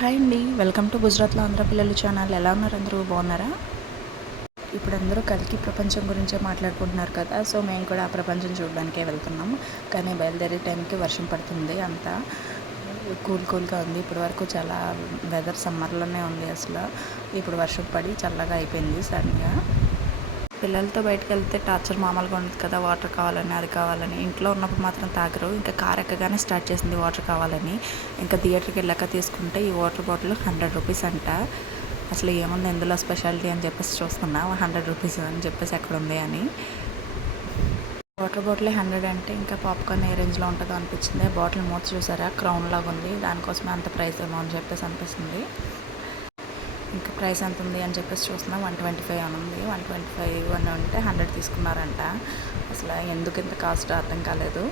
Hi అండి welcome to గుజరాత్లో ఆంధ్ర పిల్లలు ఛానల్ ఎలా ఉన్నారు అందరూ? బాగున్నారా? ఇప్పుడు అందరూ కలికి ప్రపంచం గురించే మాట్లాడుకుంటున్నారు కదా సో మేము కూడా ఆ ప్రపంచం చూడడానికే వెళ్తున్నాం కానీ బయలుదేరే టైంకి వర్షం పడుతుంది అంతా. కూల్ కూల్గా ఉంది. ఇప్పటి వరకు చాలా వెదర్ సమ్మర్లోనే ఉంది అసలు. ఇప్పుడు వర్షం పడి చల్లగా అయిపోయింది సడన్గా. పిల్లలతో బయటకు వెళ్తే టార్చర్ మామూలుగా ఉండదు కదా వాటర్ కావాలని అది కావాలని. ఇంట్లో ఉన్నప్పుడు మాత్రం తాగరు. ఇంకా కార్ ఎక్కగానే స్టార్ట్ చేసింది వాటర్ కావాలని. ఇంకా థియేటర్కి వెళ్ళాక తీసుకుంటే ఈ వాటర్ బాటిల్ హండ్రెడ్ రూపీస్ అంట. అసలు ఏముంది ఎందులో స్పెషాలిటీ అని చెప్పేసి చూస్తున్నా. హండ్రెడ్ రూపీస్ అని చెప్పేసి ఎక్కడ ఉంది అని. వాటర్ బాటిల్ హండ్రెడ్ అంటే ఇంకా పాప్కార్న్ ఏ రేంజ్లో ఉంటుందో అనిపించింది. బాటిల్ మూత చూసారా? క్రౌన్ లాగా ఉంది దానికోసమే అంత ప్రైస్ ఏమో అని చెప్పేసి అనిపిస్తుంది. ఇంకా ప్రైస్ ఎంత ఉంది అని చెప్పేసి చూస్తున్నాం. వన్ ట్వంటీ ఫైవ్ అని ఉంది. వన్ ట్వంటీ ఫైవ్ అని ఉంటే హండ్రెడ్ తీసుకున్నారంట. అసలు ఎందుకు ఇంత కాస్ట్ అర్థం కాలేదు.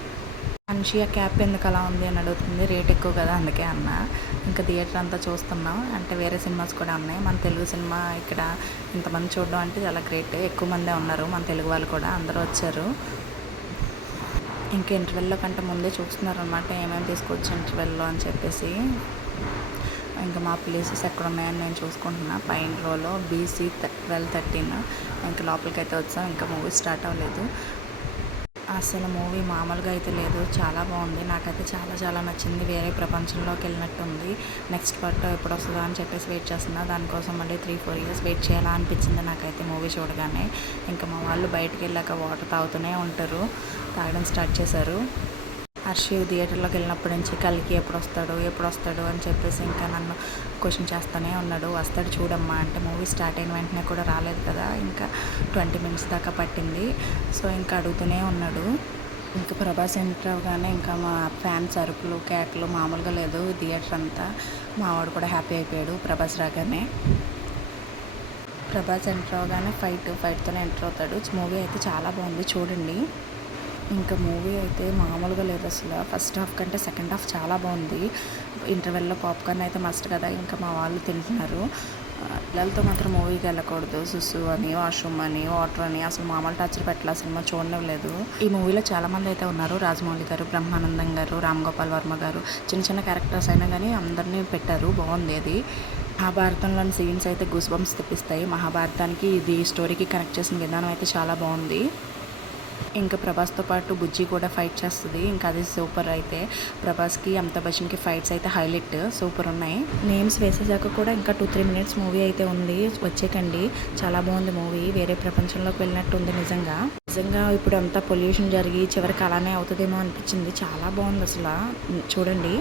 మనిషి ఆ క్యాప్ ఎందుకు అలా ఉంది అని అడుగుతుంది. రేట్ ఎక్కువ కదా అందుకే అన్న. ఇంకా థియేటర్ అంతా చూస్తున్నాం. అంటే వేరే సినిమాస్ కూడా ఉన్నాయి. మన తెలుగు సినిమా ఇక్కడ ఇంతమంది చూడడం అంటే చాలా గ్రేట్. ఎక్కువ మందే ఉన్నారు. మన తెలుగు వాళ్ళు కూడా అందరూ వచ్చారు. ఇంకా ఇంటర్వెల్లో కంటే ముందే చూస్తున్నారు అనమాట ఏమేమి తీసుకోవచ్చు ఇంటర్వెల్లో అని చెప్పేసి. ఇంకా మా ప్లేసెస్ ఎక్కడ ఉన్నాయని నేను చూసుకుంటున్నా. పైన రోలో బీసీ ట్వెల్వ్ థర్టీన్. ఇంకా లోపలికి అయితే వచ్చాం. ఇంకా మూవీ స్టార్ట్ అవ్వలేదు. అసలు మూవీ మామూలుగా అయితే లేదు. చాలా బాగుంది. నాకైతే చాలా చాలా నచ్చింది. వేరే ప్రపంచంలోకి వెళ్ళినట్టుంది. నెక్స్ట్ పార్ట్ ఎప్పుడు వస్తుందా అని చెప్పేసి వెయిట్ చేస్తున్నా. దానికోసం మళ్ళీ త్రీ ఫోర్ ఇయర్స్ వెయిట్ చేయాలా అనిపించింది నాకైతే మూవీ చూడగానే. ఇంకా మా వాళ్ళు బయటకు వెళ్ళాక వాటర్ తాగుతూనే ఉంటారు. తాగడం స్టార్ట్ చేశారు. హర్షి థియేటర్లోకి వెళ్ళినప్పటి నుంచి కలికి ఎప్పుడు వస్తాడు ఎప్పుడు వస్తాడు అని చెప్పేసి ఇంకా నన్ను క్వశ్చన్ చేస్తూనే ఉన్నాడు. వస్తాడు చూడమ్మా అంటే మూవీ స్టార్ట్ అయిన వెంటనే కూడా రాలేదు కదా ఇంకా ట్వంటీ మినిట్స్ దాకా పట్టింది. సో ఇంకా అడుగుతూనే ఉన్నాడు. ఇంకా ప్రభాస్ ఎంటర్ అవగానే ఇంకా మా ఫ్యాన్స్ అరుపులు కేకలు మామూలుగా లేదు థియేటర్ అంతా. మా వాడు కూడా హ్యాపీ అయిపోయాడు ప్రభాస్ రాగానే. ప్రభాస్ ఎంటర్ అవగానే ఫైట్ ఫైట్తోనే ఎంటర్ అవుతాడు. మూవీ అయితే చాలా బాగుంది చూడండి. ఇంకా మూవీ అయితే మామూలుగా లేదు అసలు. ఫస్ట్ హాఫ్ కంటే సెకండ్ హాఫ్ చాలా బాగుంది. ఇంటర్వెల్లో పాప్కార్న్ అయితే మస్ట్ కదా ఇంకా మా వాళ్ళు తింటున్నారు. పిల్లలతో మాత్రం మూవీకి వెళ్ళకూడదు. సుసు అని వాష్రూమ్ అని వాటర్ అని అసలు మామూలు టార్చర్ పెట్టాలి సినిమా చూడలేదు ఈ మూవీలో చాలా మంది అయితే ఉన్నారు. రాజమౌళి గారు బ్రహ్మానందం గారు రామ్ గోపాల్ వర్మ గారు. చిన్న చిన్న క్యారెక్టర్స్ అయినా కానీ అందరినీ పెట్టారు. బాగుంది అది. మహాభారతంలోని సీన్స్ అయితే గుస్ బంప్స్ తెప్పిస్తాయి. మహాభారతానికి ఇది స్టోరీకి కనెక్ట్ చేసిన విధానం అయితే చాలా బాగుంది. ఇంకా ప్రభాస్తో పాటు బుజ్జి కూడా ఫైట్ చేస్తుంది. ఇంకా అది సూపర్ అయితే. ప్రభాస్కి అమితాబ్ బచ్చన్కి ఫైట్స్ అయితే హైలైట్ సూపర్ ఉన్నాయి. నేమ్స్ వేసేసాక కూడా ఇంకా టూ త్రీ మినిట్స్ మూవీ అయితే ఉంది. వచ్చేకండి చాలా బాగుంది మూవీ వేరే ప్రపంచంలోకి వెళ్ళినట్టు ఉంది నిజంగా. నిజంగా ఇప్పుడు అంతా పొల్యూషన్ జరిగి చివరికి అలానే అవుతుందేమో అనిపించింది. చాలా బాగుంది అసలు. చూడండి.